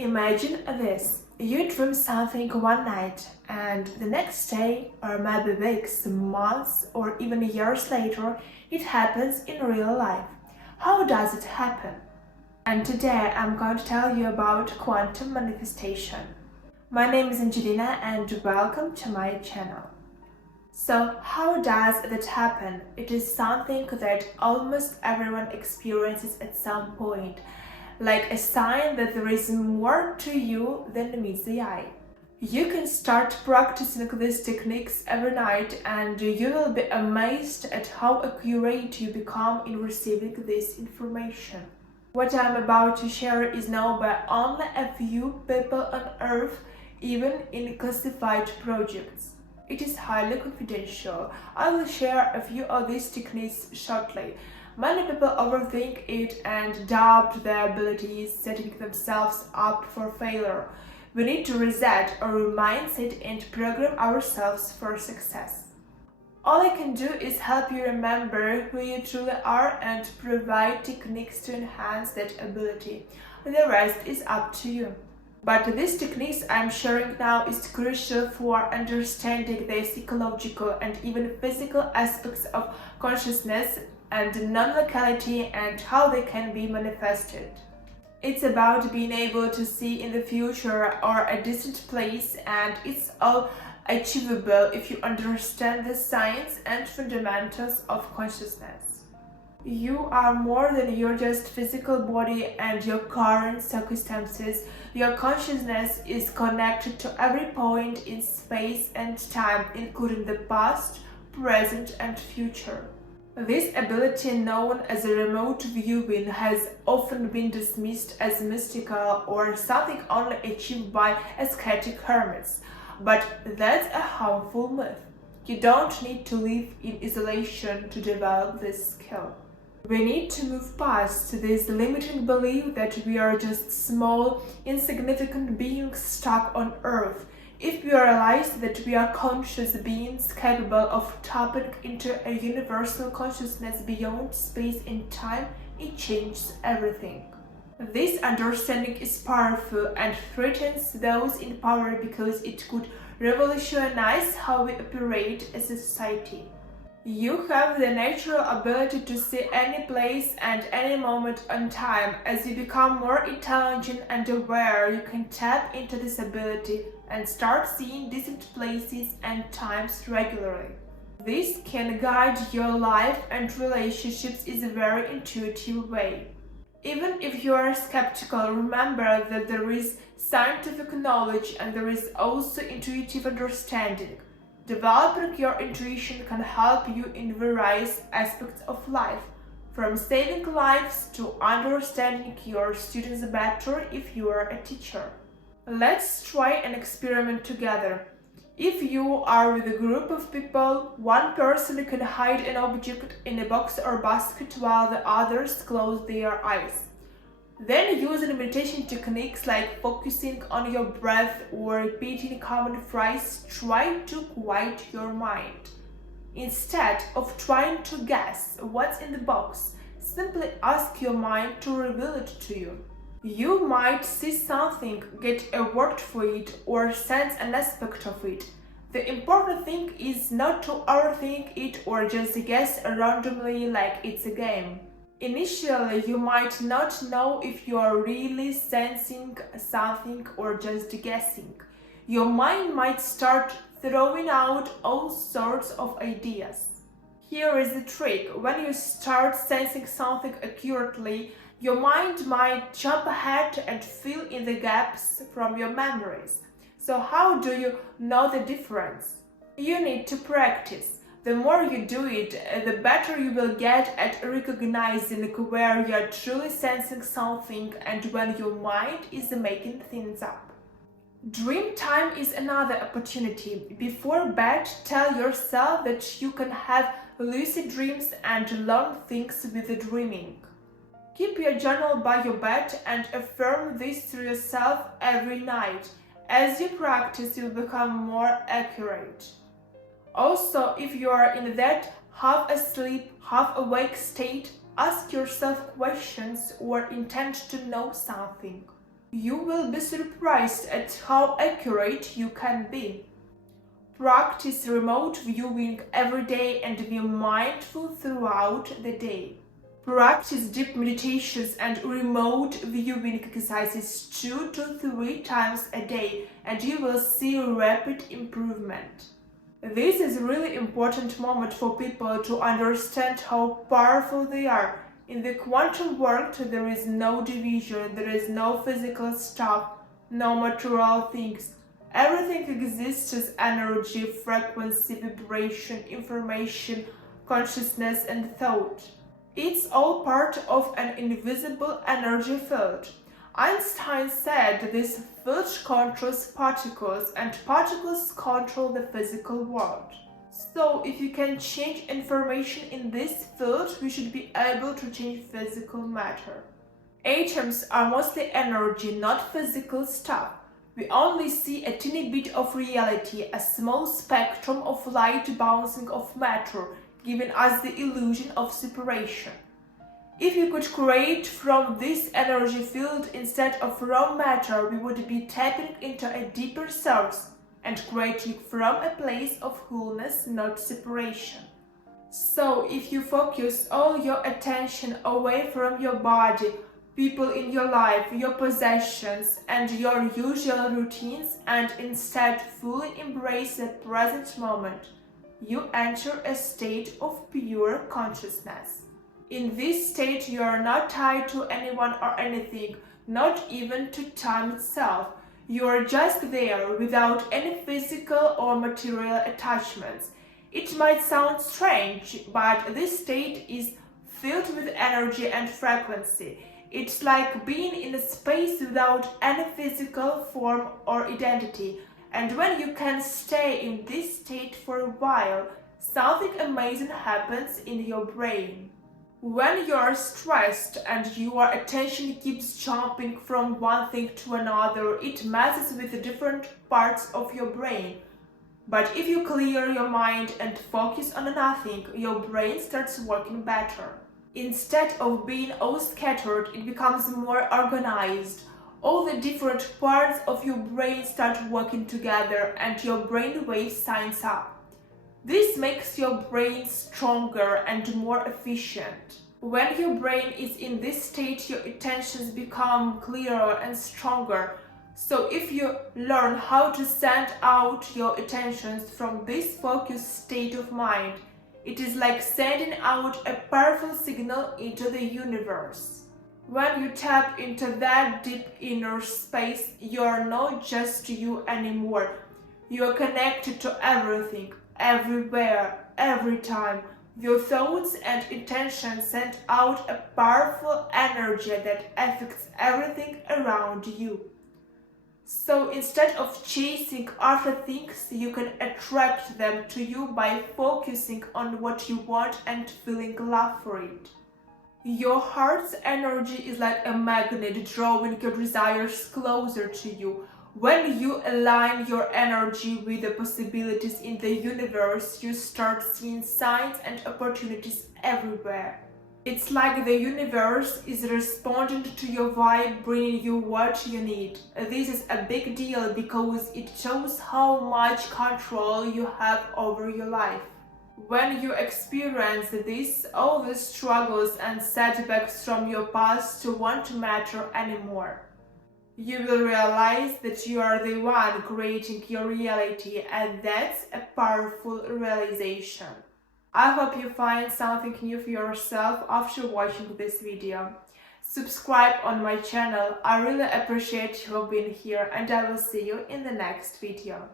Imagine this. You dream something one night, and the next day, or maybe weeks, months, or even years later, it happens in real life. How does it happen? And today I'm going to tell you about quantum manifestation. My name is Angelina and welcome to my channel. So, how does that happen? It is something that almost everyone experiences at some point, like a sign that there is more to you than meets the eye. You can start practicing these techniques every night and you will be amazed at how accurate you become in receiving this information. What I'm about to share is known by only a few people on Earth, even in classified projects. It is highly confidential. I will share a few of these techniques shortly. Many people overthink it and doubt their abilities, setting themselves up for failure. We need to reset our mindset and program ourselves for success. All I can do is help you remember who you truly are and provide techniques to enhance that ability. The rest is up to you. But these techniques I'm sharing now is crucial for understanding the psychological and even physical aspects of consciousness and non-locality and how they can be manifested. It's about being able to see in the future or a distant place, and it's all achievable if you understand the science and fundamentals of consciousness. You are more than your just physical body and your current circumstances. Your consciousness is connected to every point in space and time, including the past, present, and future. This ability, known as remote viewing, has often been dismissed as mystical or something only achieved by ascetic hermits. But that's a harmful myth. You don't need to live in isolation to develop this skill. We need to move past this limiting belief that we are just small, insignificant beings stuck on Earth. If we realize that we are conscious beings capable of tapping into a universal consciousness beyond space and time, it changes everything. This understanding is powerful and threatens those in power because it could revolutionize how we operate as a society. You have the natural ability to see any place and any moment on time. As you become more intelligent and aware, you can tap into this ability and start seeing distant places and times regularly. This can guide your life and relationships in a very intuitive way. Even if you are skeptical, remember that there is scientific knowledge and there is also intuitive understanding. Developing your intuition can help you in various aspects of life, from saving lives to understanding your students better if you are a teacher. Let's try an experiment together. If you are with a group of people, one person can hide an object in a box or basket while the others close their eyes. Then, using meditation techniques like focusing on your breath or repeating common phrases, try to quiet your mind. Instead of trying to guess what's in the box, simply ask your mind to reveal it to you. You might see something, get a word for it, or sense an aspect of it. The important thing is not to overthink it or just guess randomly like it's a game. Initially, you might not know if you are really sensing something or just guessing. Your mind might start throwing out all sorts of ideas. Here is the trick. When you start sensing something accurately, your mind might jump ahead and fill in the gaps from your memories. So how do you know the difference? You need to practice. The more you do it, the better you will get at recognizing where you are truly sensing something and when your mind is making things up. Dream time is another opportunity. Before bed, tell yourself that you can have lucid dreams and learn things with dreaming. Keep your journal by your bed and affirm this to yourself every night. As you practice, you'll become more accurate. Also, if you are in that half asleep, half awake state, ask yourself questions or intend to know something. You will be surprised at how accurate you can be. Practice remote viewing every day and be mindful throughout the day. Practice deep meditations and remote viewing exercises 2 to 3 times a day and you will see rapid improvement. This is a really important moment for people to understand how powerful they are. In the quantum world, there is no division, there is no physical stuff, no material things. Everything exists as energy, frequency, vibration, information, consciousness, and thought. It's all part of an invisible energy field. Einstein said this field controls particles and particles control the physical world. So if you can change information in this field, we should be able to change physical matter. Atoms are mostly energy, not physical stuff. We only see a teeny bit of reality, a small spectrum of light bouncing off matter, giving us the illusion of separation. If you could create from this energy field instead of raw matter, we would be tapping into a deeper source and creating from a place of wholeness, not separation. So if you focus all your attention away from your body, people in your life, your possessions, and your usual routines, and instead fully embrace the present moment, you enter a state of pure consciousness. In this state, you are not tied to anyone or anything, not even to time itself. You are just there without any physical or material attachments. It might sound strange, but this state is filled with energy and frequency. It's like being in a space without any physical form or identity. And when you can stay in this state for a while, something amazing happens in your brain. When you are stressed and your attention keeps jumping from one thing to another, it messes with the different parts of your brain. But if you clear your mind and focus on nothing, your brain starts working better. Instead of being all scattered, it becomes more organized. All the different parts of your brain start working together and your brain wave signs up. This makes your brain stronger and more efficient. When your brain is in this state, your attentions become clearer and stronger. So if you learn how to send out your attentions from this focused state of mind, it is like sending out a powerful signal into the universe. When you tap into that deep inner space, you are not just you anymore. You are connected to everything, everywhere, every time. Your thoughts and intentions send out a powerful energy that affects everything around you. So instead of chasing after things, you can attract them to you by focusing on what you want and feeling love for it. Your heart's energy is like a magnet drawing your desires closer to you. When you align your energy with the possibilities in the universe, you start seeing signs and opportunities everywhere. It's like the universe is responding to your vibe, bringing you what you need. This is a big deal because it shows how much control you have over your life. When you experience this, all the struggles and setbacks from your past won't matter anymore. You will realize that you are the one creating your reality, and that's a powerful realization. I hope you find something new for yourself after watching this video. Subscribe on my channel. I really appreciate you being here, and I will see you in the next video.